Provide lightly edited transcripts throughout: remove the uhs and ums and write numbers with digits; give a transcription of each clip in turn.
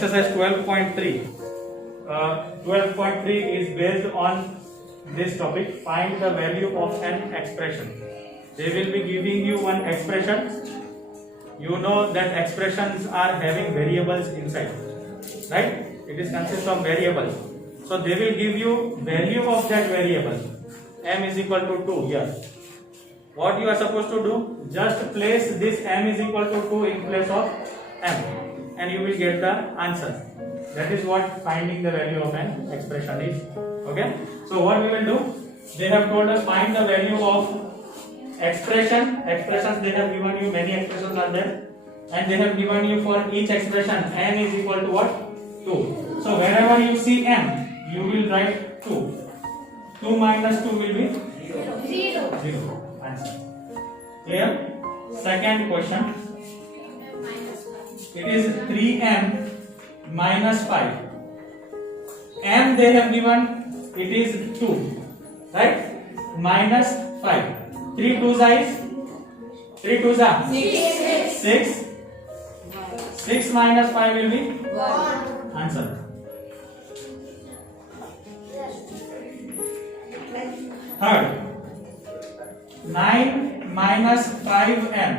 exercise 12.3. 12.3 is based on this topic. Find the value of an expression. They will be giving you one expression. You know that expressions are having variables inside, right? It is consists of variables. So they will give you value of that variable. M is equal to 2 here. What you are supposed to do? Just place this M is equal to 2 in place of M, and you will get the answer. That is what finding the value of an expression is. Okay. So what we will do? They have told us find the value of expression. Expressions, they have given you many expressions are there, and they have given you for each expression n is equal to what? 2. So wherever you see m, you will write 2. 2 minus 2 will be 0. Answer. Clear? Second question. It is 3m minus 5. M they have given, it is 2, right? Minus 5. 3 2s is 3 2s are 6. 6 minus 5 will be 1. Answer. Third, 9 minus 5m.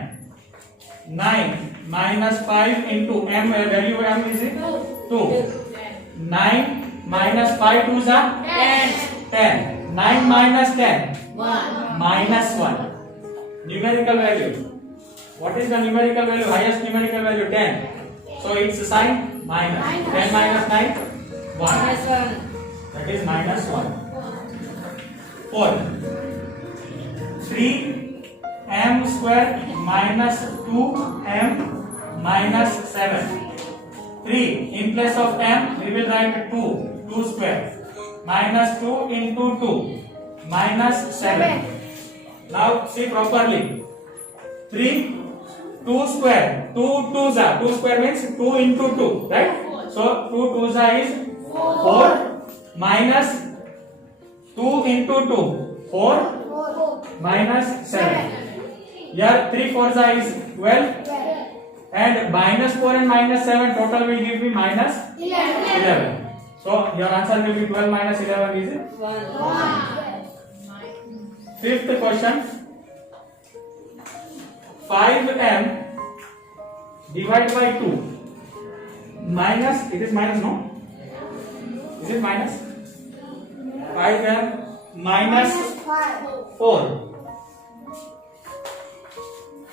9 minus 5 into m, value of m is 2. 9 minus 5 2s are 10. 9 minus 10 minus 1. Numerical value. What is the numerical value? Highest numerical value 10. So its sign minus. 10 minus 9 1. That is minus 1. 4. 3m square minus 2m minus 7. 3 in place of m we will write 2 square minus 2 into 2 minus 7. Now see properly. 3 2 square 2 2s are 2 square means 2 into 2, right? So 2 2s are is 4 minus 2 into 2 4 minus 7. Here 3 4s are is 12, and minus 4 and minus 7 total will give me minus 11. So your answer will be 12 minus 11 is 1. Fifth question. 5m divided by 2 minus, it is minus, no? Is it minus? 5m minus 4.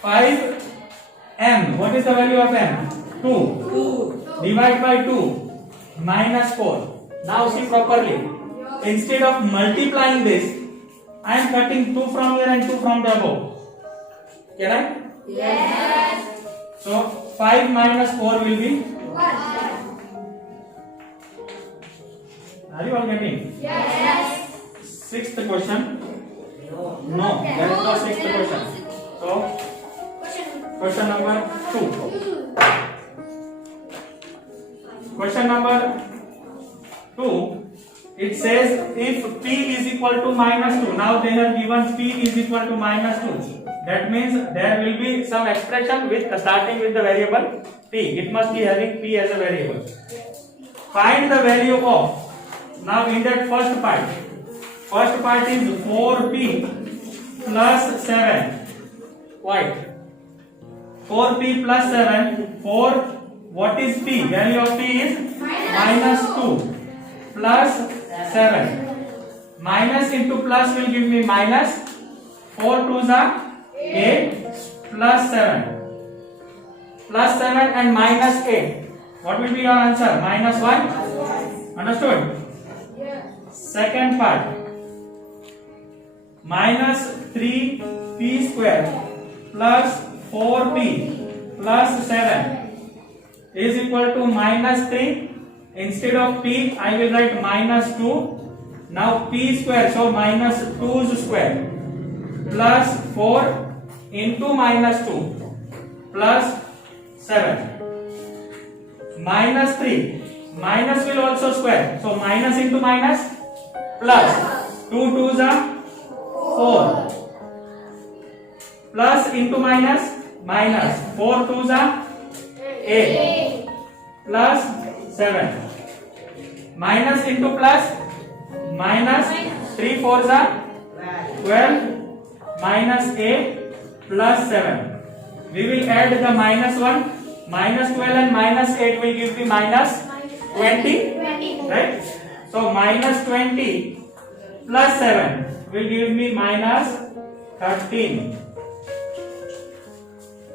5m, what is the value of m? 2. Divide by 2 minus 4. Now see properly. Instead of multiplying this, I am cutting 2 from here and 2 from the above. Can I? Yes. So 5 minus 4 will be 1. Are you all getting? Yes. Sixth question. No, there is no sixth question. So question number 2. Question number 2. It says if p is equal to minus 2. Now they have given p is equal to minus 2. That means there will be some expression with starting with the variable p. It must be having p as a variable. Find the value of. Now in that first part is 4p plus 7. White. 4p plus 7. 4. What is p? Value of p is minus 2 plus 7. Minus into plus will give me minus. 4 2s are 8 plus 7. Plus 7 and minus 8. What will be your answer? Minus 1. Understood? Second part. Minus 3p square plus 4p plus 7 is equal to minus 3. Instead of p, I will write minus 2. Now p square, so minus 2's square plus 4 into minus 2 plus 7. Minus 3. Minus will also square. So minus into minus plus. 2 2s are 4. Plus into minus minus. 4 2s are 8. Plus 7. Minus into plus, minus 3 4s are 12, minus 8 plus 7. We will add the minus 1, minus 12 and minus 8 will give me minus 20, right? So minus 20 plus 7 will give me minus 13.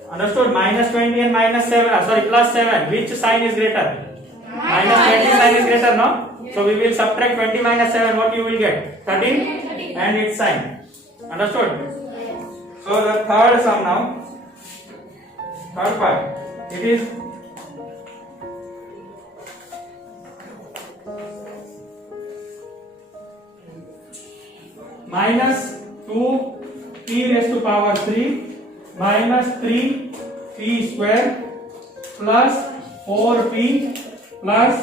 Understood? Minus 20 and minus 7, sorry, plus 7. Which sign is greater? Minus 20 sign is greater, no? So we will subtract 20 minus 7. What you will get? 13 and its sign. Understood? So the third sum now. Third part. It is minus 2p raised to power 3 minus 3p square plus 4p plus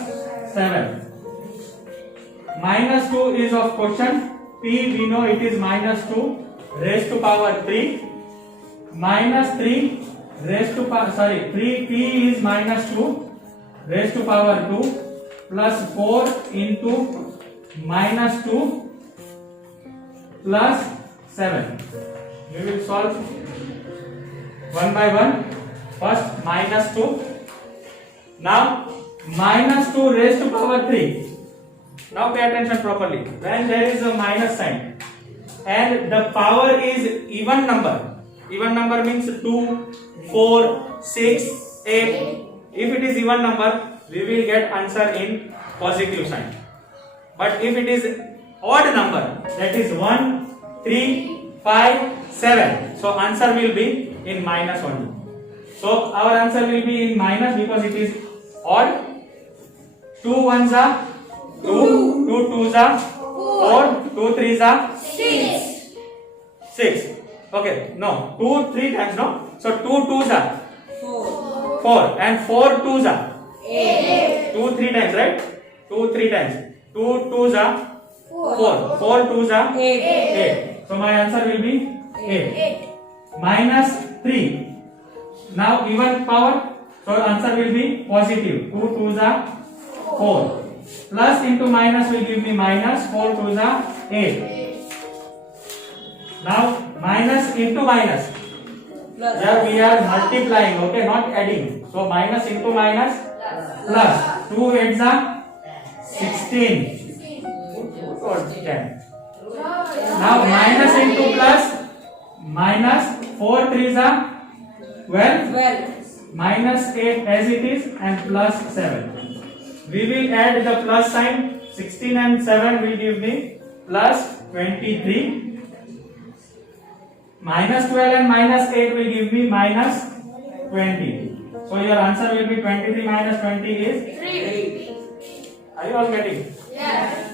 7. Minus 2 is of quotient. P we know it is minus 2 raised to power 3 minus 3 raised to power 3p is minus 2 raised to power 2 plus 4 into minus 2 plus 7. We will solve one by one. First minus 2. Now minus 2 raised to power 3. Now pay attention properly. When there is a minus sign and the power is even number. Even number means 2, 4, 6, 8. If it is even number, we will get answer in positive sign. But if it is odd number, that is 1, 3, 5, 7. So answer will be in minus only. So our answer will be in minus because it is odd. 2 ones are 2, 2 twos are 4, 2 threes are 6. Okay, no, 2 3 times no. So 2 twos are 4 and 4 twos are 8. 2 3 times, right? 2 3 times. 2 twos are 4. 4 twos are 8. So my answer will be 8. Minus 3. Now even power. So answer will be positive. 2 twos are 4. Plus into minus will give me minus. 4 twos are 8. Now minus into minus. Here we are multiplying, okay, not adding. So minus into minus plus 2 8s are 16 or 10. Now minus into plus minus 4 3s are 12 minus 8 as it is and plus 7. We will add the plus sign. 16 and 7 will give me plus 23. Minus 12 and minus 8 will give me minus 20. So your answer will be 23 minus 20 is 3. Are you all getting? Yes.